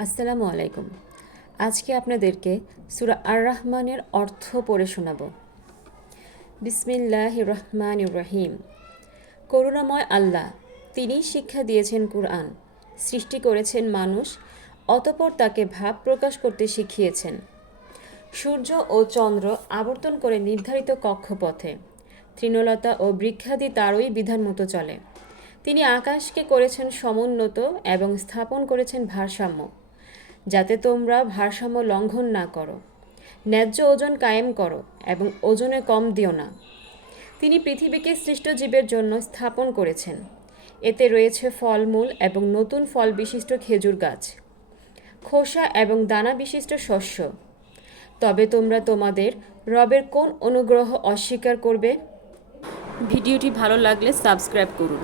আসসালামু আলাইকুম। আজকে আপনাদেরকে সূরা আর রহমানের অর্থ পড়ে শোনাব। বিসমিল্লাহির রহমানির রহিম। করুণাময় আল্লাহ, তিনিই শিক্ষা দিয়েছেন কুরআন, সৃষ্টি করেছেন মানুষ, অতঃপর তাকে ভাব প্রকাশ করতে শিখিয়েছেন। সূর্য ও চন্দ্র আবর্তন করে নির্ধারিত কক্ষপথে, তৃণলতা ও বৃক্ষাদি তারই বিধান মতো চলে। তিনি আকাশকে করেছেন সমুন্নত এবং স্থাপন করেছেন ভারসাম্য, যাতে তোমরা ভারসাম্য লঙ্ঘন না করো। ন্যায্য ওজন কায়েম করো এবং ওজনে কম দিও না। তিনি পৃথিবীকে সৃষ্ট জীবের জন্য স্থাপন করেছেন। এতে রয়েছে ফলমূল এবং নতুন ফল বিশিষ্ট খেজুর গাছ, খোসা এবং দানা বিশিষ্ট শস্য। তবে তোমরা তোমাদের রবের কোন অনুগ্রহ অস্বীকার করবে? ভিডিওটি ভালো লাগলে সাবস্ক্রাইব করুন।